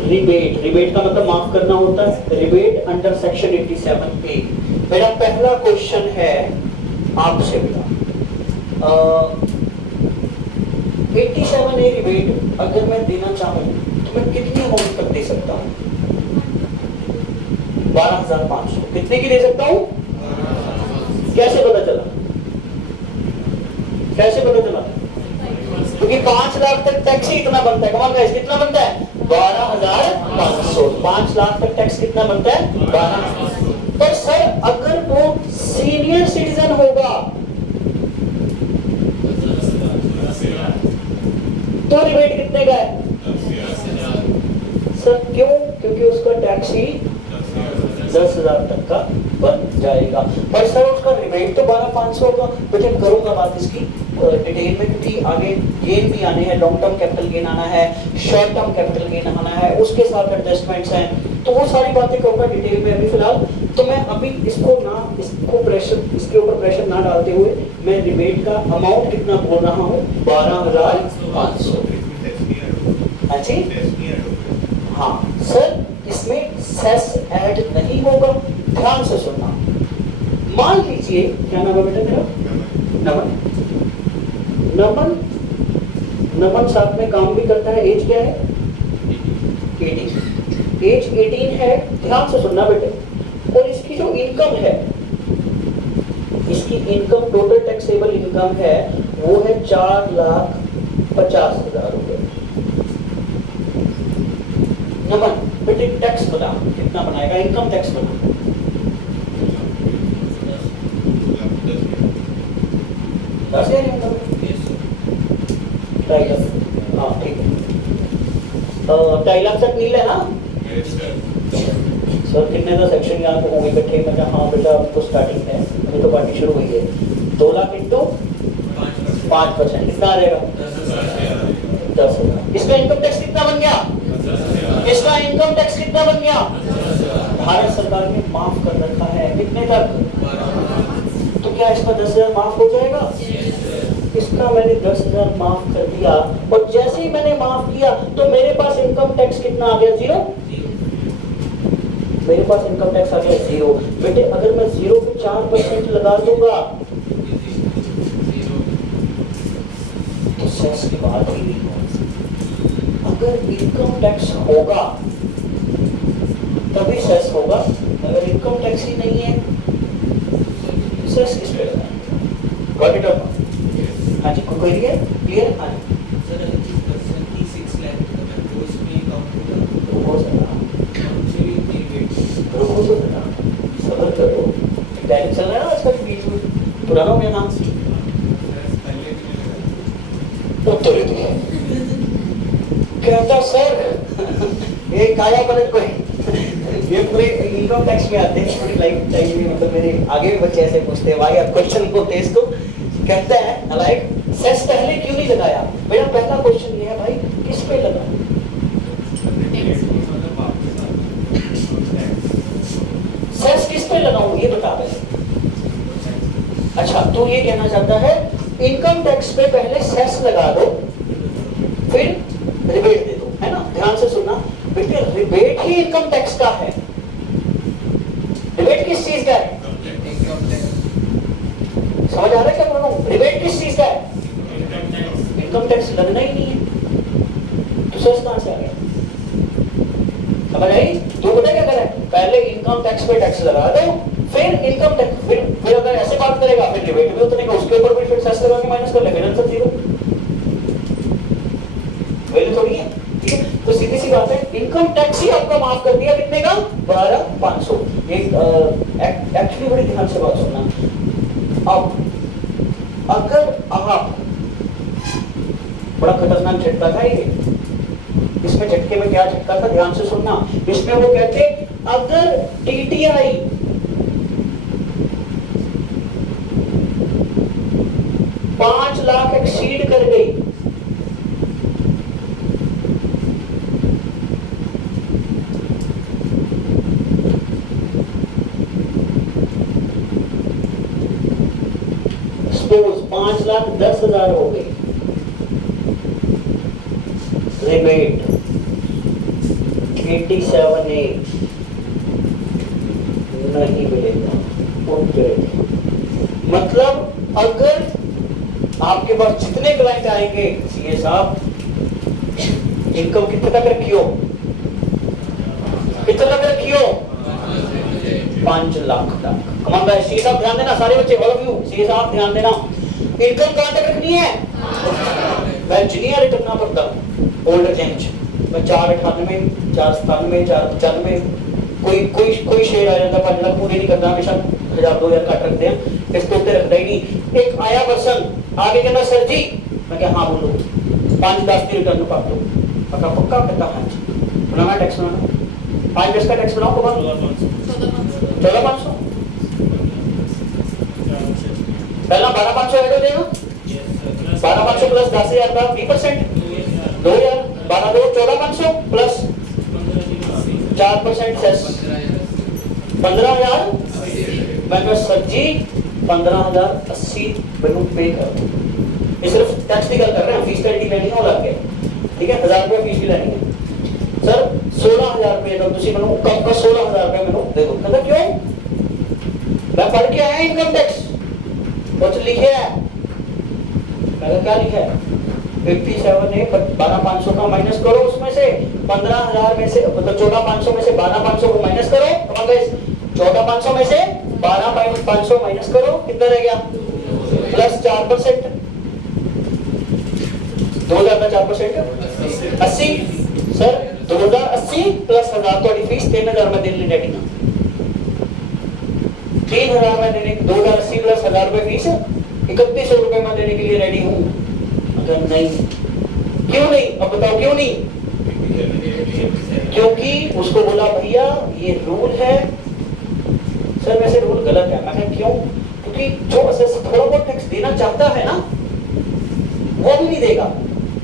रिबेट का मतलब माफ करना होता है। Rebate under section 87A। मेरा पहला क्वेश्चन है आपसे बेटा, 87A रिबेट अगर मैं देना चाहूँ तो मैं कितनी अमाउंट तक दे सकता हूँ? 12,500। कितने की दे सकता हूँ? कैसे पता चला? कैसे पता चला? क्योंकि 5 लाख तक टैक्स ही इतना बनता है। कमाल गाइस, कितना बनता है? 12,500। 5 लाख तक टैक्स कितना बनता है? 12। पर सर अगर वो सीनियर सिटीजन होगा तो रिबेट कितने का है? सर क्यों? क्योंकि उसका टैक्स ही 10,000 तक का बन जाएगा। पर सर उसका रिबेट तो 12,500 होगा। बेटे करूंगा बात इसकी डिटेल में, क्योंकि आगे गेन भी आने हैं, लॉन्ग टर्म कैपिटल गेन आना है, शॉर्ट टर्म कैपिटल गेन आना है, उसके साथ एडजस्टमेंट्स हैं, तो वो सारी बातें करूंगा डिटेल में। अभी फिलहाल तो मैं अभी इसको प्रेशर, इसके ऊपर प्रेशर ना डालते हुए मैं रिबेट का अमाउंट कितना बोल रहा हूँ, 12,500। हाँ जी, हाँ सर इसमें सेस ऐड नहीं होगा। ध्यान से सुनना। मान लीजिए, क्या नाम है बेटा तेरा? नमन। नमन, नमन साथ में काम भी करता है। एज क्या है? 18। एज 18 है। ध्यान से सुनना बेटे। और इसकी जो इनकम है, इसकी इनकम टोटल टैक्सेबल इनकम है वो है 4,50,000 रुपए। नमन बेटे टैक्स बना, कितना बनाएगा? इनकम टैक्स बना। 10,000 इनकम। हाँ ठीक है। 2.5 लाख तक नील है ना सर? कितने का सेक्शन यहाँ पे होंगे इकट्ठे? मतलब हाँ बेटा अभी तो स्टार्टिंग है, अभी तो पार्टी शुरू हुई है। 2 लाख इंटू 5% कितना आ जाएगा? 10,000। इसका इनकम टैक्स कितना बन गया? इसका इनकम टैक्स कितना बन गया? भारत सरकार ने माफ कर रखा है कितने तक? तो क्या इसका 10,000 माफ हो जाएगा? इसका मैंने 10,000 माफ कर दिया, और जैसे ही मैंने माफ किया तो मेरे पास इनकम टैक्स कितना आ गया? 0। मेरे पास इनकम टैक्स आ गया 0। बेटे अगर मैं 0 पे 4% लगा दूंगा तो सेस की बात ही नहीं होगी। अगर इनकम टैक्स होगा तभी सेस होगा, अगर इनकम टैक्स ही नहीं है सेस किस पे लगाएंगे? Got it up? हाँ जी, कोई है क्लियर? हाँ जी सर 36 लाख तो इसमें काउंट हो सकता सबर करो। टाइम चल रहा है ना आजकल, बीच में पुराना हो गया नाम। उत्तर दिए कहता सर ये काया पलट कोई ये पूरे इनकम टैक्स में आते हैं पूरी लाइफ टाइम में। मतलब मेरे आगे भी बच्चे ऐसे पूछते हैं भाई आप क्वेश्चन को टेस्ट को कहता है लाइक सेस पहले क्यों नहीं लगाया? मेरा पहला क्वेश्चन ये है भाई किस पे लगा? सेस किस पे लगाऊं ये बता पहले। अच्छा तो ये कहना चाहता है इनकम टैक्स पे पहले सेस लगा दो फिर रिबेट दे दो, है ना? ध्यान से सुनना बेटे, रिबेट ही इनकम टैक्स का है। रिबेट किस चीज का है? समझ आ रहा है क्या बोल रहा हूं? रिबेट किस चीज का है? इनकम टैक्स लगना ही नहीं है तो सेस कहां से आ गया? समझ आई? तो पता क्या करें, पहले इनकम टैक्स पे टैक्स लगा दो फिर इनकम टैक्स, फिर अगर ऐसे बात करेगा फिर रिबेट भी उतरेगा, उसके ऊपर भी फिर सेस लगा के माइनस कर ले, फिर आंसर 0। वैल्यू थोड़ी है, ठीक है? तो सीधी सी बात है इनकम टैक्स ही आपका माफ कर दिया कितने का? 12,500। एक्चुअली बड़ी ध्यान से बात सुनना। अब अगर आप, बड़ा खतरनाक झटका था ये, इसमें झटके में क्या झटका था ध्यान से सुनना। इसमें वो कहते अगर टीटीआई $5 लाख एक्सीड कर गई सपोज 5,10,000 हो गई, रिबेट 87A नहीं मिलेगा। मतलब अगर आपके पास जितने क्लाइंट आएंगे सीए साहब इनकम कितने तक रखी हो? कितने तक रखी हो? 5 लाख तक। कमान भाई सीए साहब ध्यान देना, सारे बच्चे ऑल ऑफ यू सीए साहब ध्यान देना। इनकम कहां तक रखनी है? मैं जिनियर करना पड़ता ओल्ड चेंज मैं 498 497 495 कोई शेयर आ जाता 5 लाख पूरे नहीं करता हमेशा 1000 2000 काट रखते हैं इसको उत्ते रखता ही नहीं। एक आया पर्सन आगे कहना सर जी मैं क्या हाँ बोलो 5-10 की रिटर्न काट दो पक्का पक्का कहता हाँ जी बनाना टैक्स बनाना 5 का टैक्स बनाओ कब 14,500 पहला 12,500 ऐड हो जाएगा 12,500 प्लस 10,000 का 20% 2,000 12 2 14,500 प्लस 4% सेस 15,000 मैं कहा सर जी 15,080 मैनू पे कर दो ये सिर्फ टैक्स की गल कर रहे हैं फीस का डिपेंड नहीं हो लग गया ठीक है 1,000 रुपए फीस भी लेनी है सर 16,000 रुपए का तुसी मैनू कब का 16,000 रुपए मैनू दे दो कहता क्यों मैं पढ़ के आया इनकम टैक्स कुछ लिखे है मैंने क्या लिखा है 57 है 12,500 का माइनस करो उसमें से 15,000 में से मतलब 14,500 में से 12,500 को माइनस करो कमाल गाइस 14,500 में से 12,500 माइनस करो कितना रह गया प्लस 4% 2,000 का 4% 80 सर 2,080 प्लस 1,000 तो फीस 3,000 में देने रेडी ना 3,000 में देने 2,080 प्लस 1,000 रुपए फीस 3,100 रुपए में देने के लिए रेडी हूँ अगर नहीं क्यों नहीं अब बताओ क्यों नहीं क्योंकि उसको बोला भैया ये रूल है सर वैसे रूल गलत है मैं कहा क्यों क्योंकि जो थोड़ा बहुत टैक्स देना चाहता है ना वो भी नहीं देगा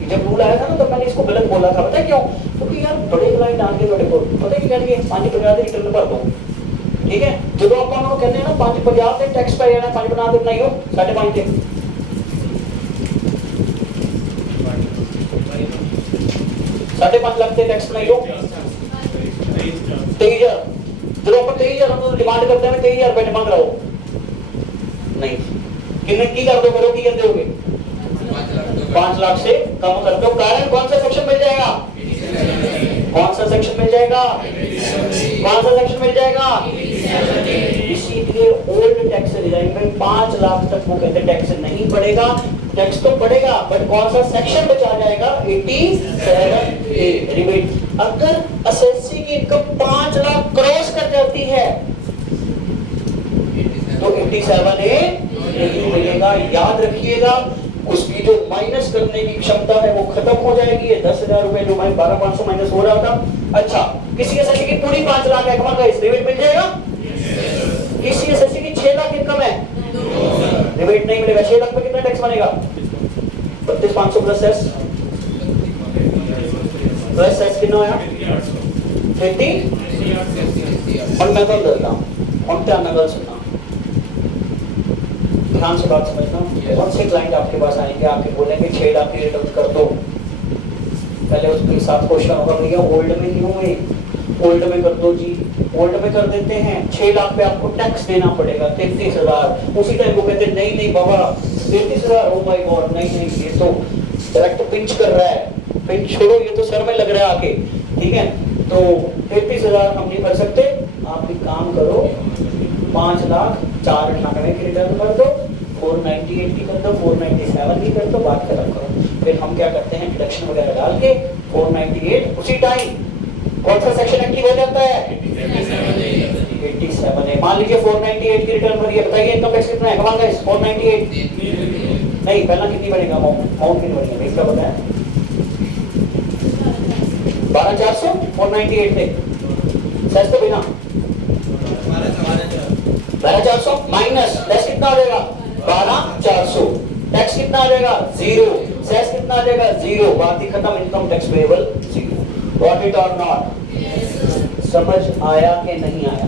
जब रूल आया था ना तो मैंने इसको गलत बोला था पता है क्यों क्योंकि यार बड़े क्लाइंट आगे बड़े को पता है क्या कहेंगे 5,50 रिटर्न भर दो ठीक है जो आप उन्होंने कहते हैं ना 5,50 ਦੇ टैक्स पे जाना 5 बना देना ही हो 5.5 के 5.5 लाख के टैक्स बनाई लो 23,000 जो आप 23,000 हम डिमांड करते हैं 23,000 रुपए डिमांड कराओ नहीं कितने की कर दो करो की कर दोगे 5 लाख से कम कर दो कारण कौन सा सेक्शन मिल जाएगा कौन सा सेक्शन मिल जाएगा कौन सा सेक्शन मिल जाएगा इसीलिए ओल्ड टैक्स डिजाइन में 5 लाख तक वो कहते टैक्स नहीं पड़ेगा टैक्स तो पड़ेगा बट कौन सा सेक्शन बचा जाएगा 87A रिबेट अगर एसएससी की इनकम 5 लाख क्रॉस कर जाती है तो 87A नहीं मिलेगा याद रखिएगा उसकी जो माइनस करने की क्षमता है वो खत्म हो जाएगी ये 10,000 रुपए जो 12,500 माइनस हो रहा था अच्छा किसी एसएससी की पूरी 5 लाख है कमाल का इस रिबेट मिल जाएगा किसी एसएससी की 6 लाख इनकम है रिबेट नहीं मिलेगा 6 लाख पे कितना टैक्स बनेगा 32,500 प्लस सेस कितना आया 30 और मैं तो देता हूं और ध्यान से सुनना ध्यान से बात समझना बहुत से क्लाइंट आपके पास आएंगे आपके बोलेंगे 6 लाख की रिटर्न कर दो पहले उसके साथ क्वेश्चन होगा भैया ओल्ड में क्यों है ओल्ड में कर दो जी ओल्ड में कर देते हैं 6 लाख पे आपको टैक्स देना पड़ेगा 33,000 उसी टाइम वो कहते हैं नहीं नहीं बाबा 33,000 ओ माय गॉड नहीं नहीं ये तो डायरेक्ट पिंच कर रहा है पिंच छोड़ो ये तो सर में लग रहा है आके ठीक है तो 33,000 हम नहीं कर सकते आप एक काम करो 5 लाख 498 की रिटर्न कर दो 498 की कर दो 497 की कर दो बात खत्म करो फिर हम क्या करते हैं डिडक्शन वगैरह डाल के 498 उसी टाइम कौन सा सेक्शन एक्टिव हो जाता है 87 है मान लीजिए 498 की रिटर्न भरी है बताइए इनकम टैक्स कितना है कमाल गाइस 498 नहीं पहला कितनी बनेगा अमाउंट कितनी बनेगा इसका बताएं 12,400 498 थे सेस तो बिना 12,400 माइनस टैक्स कितना आ जाएगा 12,400 टैक्स कितना आ जाएगा 0 सेस कितना आ जाएगा 0 बात ही खत्म income tax payable 0 Got it or not? समझ आया कि नहीं आया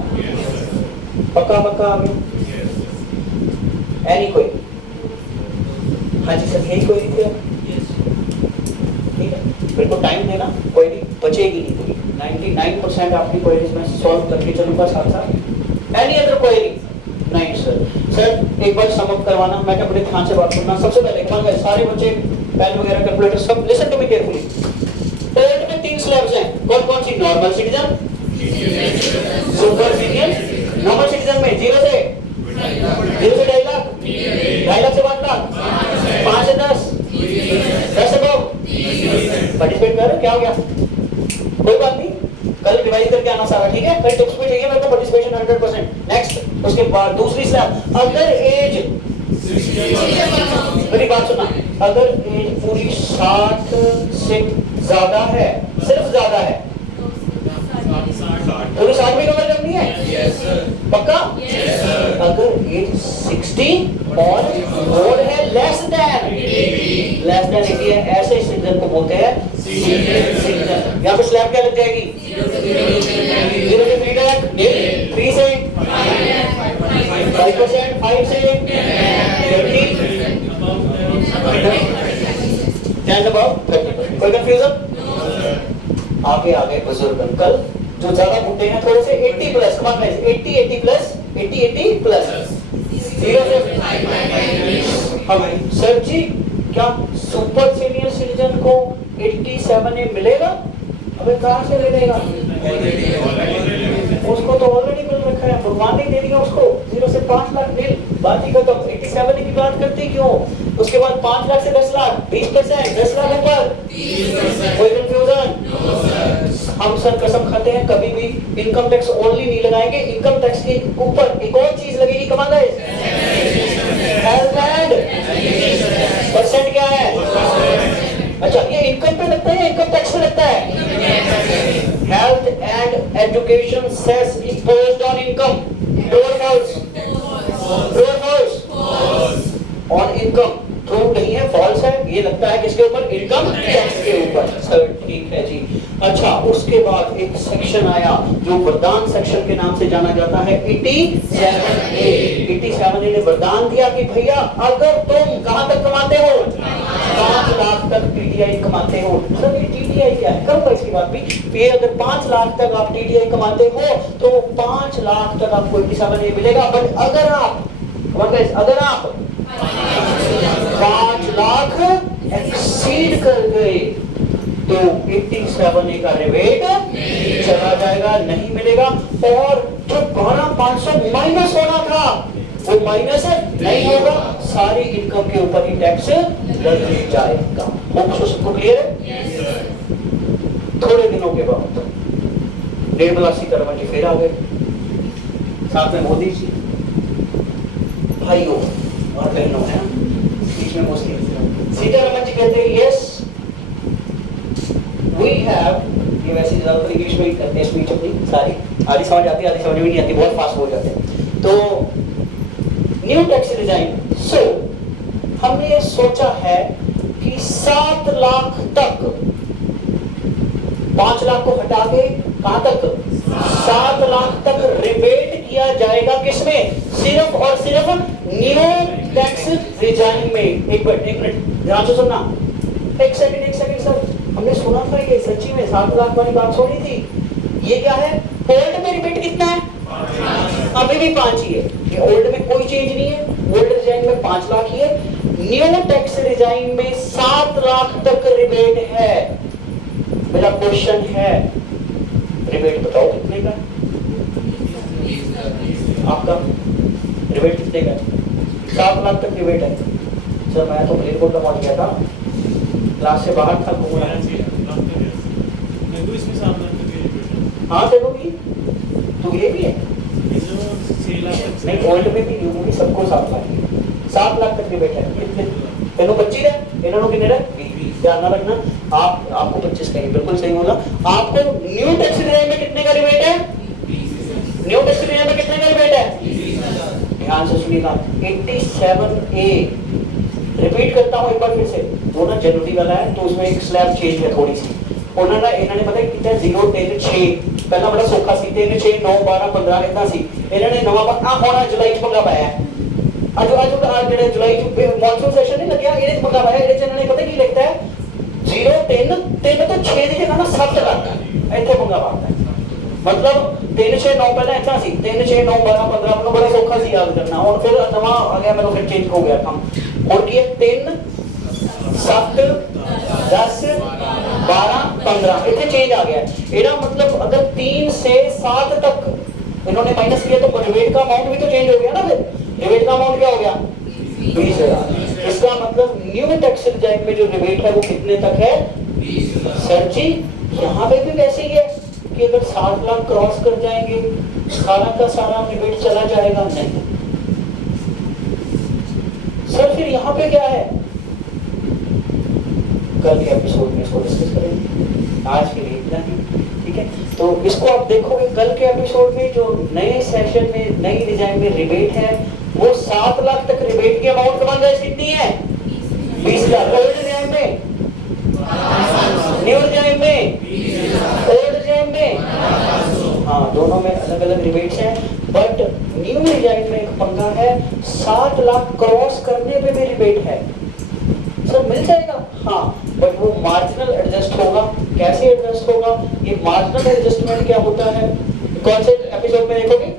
पक्का पक्का अभी एनी कोई हाँ जी सर यही कोई दिखे ठीक है बिल्कुल टाइम देना कोई भी बचेगी नहीं पूरी 99% आपकी क्वेरीज में सॉल्व करके चलूंगा साथ साथ एनी अदर क्वेरी नहीं सर एक बार समअप करवाना मैं बड़े ध्यान से बात करना सबसे पहले सारे बच्चे पेन वगैरह कैलकुलेटर सब listen to me carefully old में 3 स्लैब्स हैं कौन कौन सी normal citizen super senior normal citizen में 0 से 2.5 लाख 2.5 लाख से 5 लाख कर, क्या हो गया? कोई बात नहीं, कल रिवाइज करके आना सारा, ठीक है? कल टिप्स पे चाहिए मेरे को पार्टिसिपेशन 100%। नेक्स्ट, उसके बाद दूसरी स्लैब, अगर एज, मेरी बात सुनना, अगर एज पूरी 60 से ज्यादा है, सिर्फ ज्यादा है, पूरी 60 भी कवर करनी है? Yes sir. पक्का? Yes sir. अगर एज 60 और मोर है, लेस देन 80 है, ऐसे सिटीजन को बोलते हैं सिटीजन। यहाँ पे स्लैब क्या लग जाएगी? 0 से 3 तक, 3 से 5%, 5 से 30, 10 above 30%। कोई कंफ्यूजन? आगे आगे बुजुर्ग अंकल जो ज्यादा बूढ़े हैं, थोड़े से 80 plus, come on guys, 80 plus, 80 plus, 0 से हम सर जी, क्या सुपर सीनियर सिटीजन को 87A मिलेगा? अबे कहाँ से मिलेगा? उसको तो ऑलरेडी मिल रखा है, भगवान ने दे दिया उसको। 0 से 5 लाख मिल, बात ही खत्म। 87A की बात करते क्यों? उसके बाद 5 लाख से 10 लाख, 20%, 10 लाख ऊपर, कोई कंफ्यूजन? हम सर कसम खाते हैं कभी भी इनकम टैक्स ओनली नहीं लगाएंगे, इनकम टैक्स के ऊपर एक और चीज लगेगी, कमाल है। हेल्थ एंड परसेंट क्या है? अच्छा, ये इनकम पे लगता है या इनकम टैक्स पे लगता है? Health and education cess imposed on income, true और फॉल्स? ट्रू और फॉल्स? ऑन इनकम, ट्रू नहीं है, फॉल्स है। ये लगता है किसके ऊपर? इनकम टैक्स के ऊपर। सर ठीक है जी। अच्छा, उसके बाद एक सेक्शन आया जो वरदान सेक्शन के नाम से जाना जाता है, 87A। 87A ने वरदान दिया कि भैया अगर तुम कहां तक कमाते हो? 5 लाख तक टीडीआई कमाते हो। सर ये टीडीआई क्या है? करूंगा इसकी बात भी। ये अगर 5 लाख तक आप टीडीआई कमाते हो तो 5 लाख तक आपको 87A मिलेगा। बट अगर आप, अगर आप 5 लाख एक्सीड कर गए तो 87A का रिबेट चला जाएगा, नहीं मिलेगा। और जो 12,500 माइनस होना था वो माइनस नहीं होगा, सारी इनकम के ऊपर ही टैक्स लग जाएगा। सबको क्लियर है? थोड़े दिनों के बाद 1.82 करोड़ जी फिर आ गए, साथ में मोदी जी। भाइयों और बहनों है बीच में मुस्लिम, सीतारमन जी कहते हैं यस वी हैव, ये वैसे ज्यादातर इंग्लिश में ही करते हैं स्पीच अपनी सारी, आधी समझ आती है आधी समझ में नहीं आती, बहुत फास्ट बोल जाते हैं। तो न्यू टैक्स डिजाइन, सो हमने ये सोचा है कि 7 लाख तक, 5 लाख को हटा के कहां तक? 7 लाख तक रिबेट किया जाएगा, किसमें? सिर्फ और सिर्फ न्यू टैक्स डिजाइन में। एक मिनट ध्यान से सुनना, एक सेकंड सर, हमने सुना था ये सच्ची में 7 लाख वाली बात सुनी थी। ये क्या है? ओल्ड में रिबेट कितना है? अभी भी 5 ही है। ये ओल्ड में कोई चेंज नहीं है, ओल्ड डिजाइन में 5 लाख ही है, न्यू टैक्स डिजाइन में 7 लाख तक रिबेट है। मेरा क्वेश्चन है, रिबेट बताओ कितने का? आपका रिबेट कितने का? 7 लाख तक रिबेट है। सर मैं तो मलेरकोट का पहुंच गया था, क्लास से बाहर था, घूम रहा था। हाँ चलोगी, तो ये भी है नहीं, ओल्ड में भी न्यू में भी सबको 7 लाख, 7 लाख तक रिबेट है। तेनों 25 है, इन्होंने कितने रहे? ध्यान रखना, आपको 25 कहेंगे, बिल्कुल सही बोला। आपको न्यू टैक्स डिजाइन में कितने का रिबेट है? न्यू टैक्स डिजाइन में कितने का रिबेट है? ध्यान से सुनिएगा, 87A। रिपीट करता हूं एक बार फिर से, वो ना जनवरी वाला है तो उसमें एक स्लैब चेंज है थोड़ी सी। उन्होंने इन्होंने पता है कितना 0 3 6 पहला बड़ा सौखा सी 3 6 9 12 15 इतना सी, इन्होंने नवा पक्का होना जुलाई च पंगा पाया है। आज जेड़ा जुलाई मॉनसून सेशन नहीं लग्या, ਇਹਦੇ पंगा पाया। ਇਹਦੇ ਚ ਇਹਨਾਂ ਨੇ ਪਤਾ ਕੀ ਲਿਖਤਾ ਹੈ? 0 3 3 तो 6 ਦੀ ਜਗ੍ਹਾ ਨਾ 7 ਕਰਤਾ ਹੈ, ਇੱਥੇ पंगा पाता है। मतलब 3 6 9 पहले इतना सी, 3 6 9 12 15 अपना बड़ा सौखा सी याद करना। और फिर नवा आ गया, मेरे फिर चेंज हो गया काम। और ये 3 7 10 12 15 इतने चेंज आ गया। ਇਹਦਾ मतलब अगर 3 से 7 तक इन्होंने माइनस किया तो रिबेट का अमाउंट भी तो चेंज हो गया ना। फिर रिबेट का अमाउंट क्या हो गया? 20,000। इसका मतलब न्यू टैक्स डिजाइन में जो रिबेट है वो कितने तक है? सर जी यहाँ पे भी वैसे ही है कि अगर 7 लाख क्रॉस कर जाएंगे सारा का सारा रिबेट चला जाएगा। नहीं सर, फिर यहाँ पे क्या है? कल के एपिसोड में इसको डिस्कस करेंगे, आज के लिए इतना ही। ठीक है, तो इसको आप देखोगे कल के एपिसोड में जो नए सेशन में नई डिजाइन में रिबेट है वो 7 लाख तक रिबेट की अमाउंट बन रही कितनी है? 20 लाख। ओल्ड डिजाइन में, न्यू डिजाइन में, ओल्ड डिजाइन में, हाँ दोनों में अलग अलग रिबेट्स हैं। बट न्यू डिजाइन में एक पंगा है, 7 लाख क्रॉस करने पे भी रिबेट है। सर मिल जाएगा, हाँ, बट वो मार्जिनल एडजस्ट होगा। कैसे एडजस्ट होगा? ये मार्जिनल एडजस्टमेंट क्या होता है? कौन से एपिसोड में देखोगे?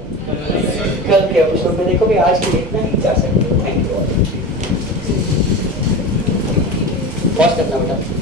कल के एपिसोड में देखोगे। आज के लिए इतना ही जा सकते हो। Thank you. पॉज करना बेटा।